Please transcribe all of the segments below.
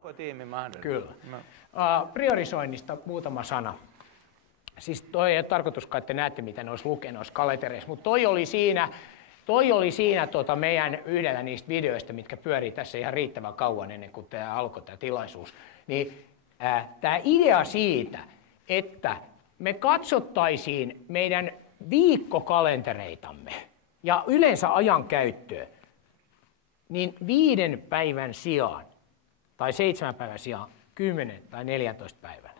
Koko tiimi mahdollista. Kyllä. No. Priorisoinnista muutama sana. Siis toi ei ole tarkoituskaan, että te näette, mitä ne olisi lukenut noissa kalentereissa, mutta toi oli siinä meidän yhdellä niistä videoista, mitkä pyörii tässä ihan riittävän kauan ennen kuin tämä alkoi tämä tilaisuus. Niin, tämä idea siitä, että me katsottaisiin meidän viikkokalentereitamme ja yleensä ajankäyttöä, niin 5 päivän sijaan tai 7 päivän sijaan 10 tai 14 päivän.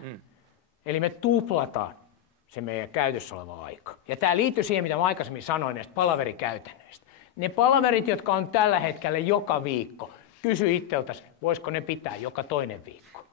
Eli me tuplataan se meidän käytössä oleva aika. Ja tämä liittyy siihen, mitä mä aikaisemmin sanoin näistä palaverikäytännöistä. Ne palaverit, jotka on tällä hetkellä joka viikko, kysy itseltäsi, voisiko ne pitää joka toinen viikko.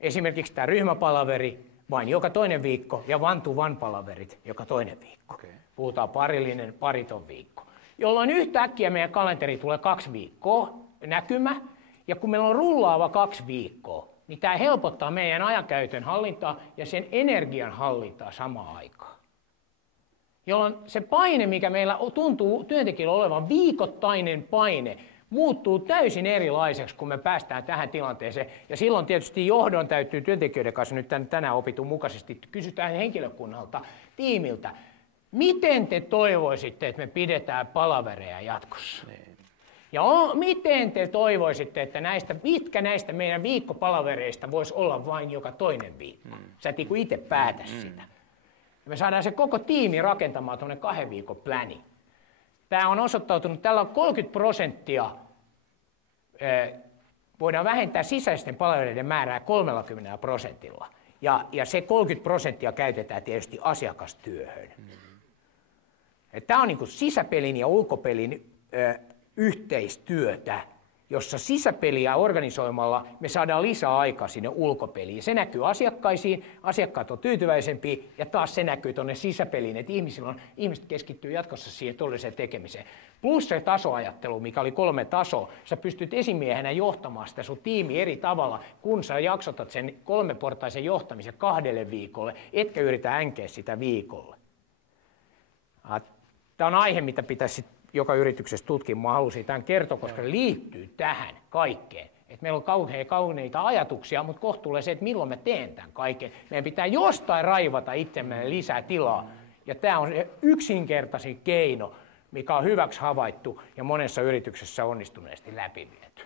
Esimerkiksi tämä ryhmäpalaveri vain joka toinen viikko ja one-to-one palaverit joka toinen viikko. Okay. Puhutaan parillinen, pariton viikko. Jolloin yhtäkkiä meidän kalenteri tulee 2 viikkoa näkymä. Ja kun meillä on rullaava 2 viikkoa, niin tämä helpottaa meidän ajankäytön hallintaa ja sen energian hallintaa samaan aikaan. Jolloin se paine, mikä meillä tuntuu työntekijöillä olevan viikoittainen paine, muuttuu täysin erilaiseksi, kun me päästään tähän tilanteeseen. Ja silloin tietysti johdon täytyy työntekijöiden kanssa nyt tänään opitun mukaisesti kysytään henkilökunnalta, tiimiltä, miten te toivoisitte, että me pidetään palavereja jatkossa? Ja miten te toivoisitte, että mitkä näistä meidän viikkopalavereista voisi olla vain joka toinen viikko? Sä et itse päätä sitä. Ja me saadaan se koko tiimi rakentamaan tuonne 2 viikon pläni. Tämä on osoittautunut, tällä on 30%, voidaan vähentää sisäisten palavereiden määrää 30%. Ja se 30% käytetään tietysti asiakastyöhön. Tämä on niin kuin sisäpelin ja ulkopelin yhteistyötä, jossa sisäpeliä organisoimalla me saadaan lisää aikaa sinne ulkopeliin. Se näkyy asiakkaisiin, asiakkaat on tyytyväisempiä ja taas se näkyy tuonne sisäpeliin, että ihmiset keskittyy jatkossa siihen todelliseen tekemiseen. Plus se tasoajattelu, mikä oli 3 tasoa, sä pystyt esimiehenä johtamaan sitä sun tiimi eri tavalla, kun sä jaksotat sen 3-portaisen johtamisen 2 viikolle, etkä yritä änkeä sitä viikolle. Tämä on aihe, mitä pitäisi joka yrityksessä tutkia. Mä halusin tämän kertoa, koska se liittyy tähän kaikkeen. Et meillä on kauneita ajatuksia, mutta kohta tulee se, että milloin mä teen tämän kaiken. Meidän pitää jostain raivata itsemme lisää tilaa. Ja tämä on se yksinkertaisin keino, mikä on hyväksi havaittu ja monessa yrityksessä onnistuneesti läpiviety.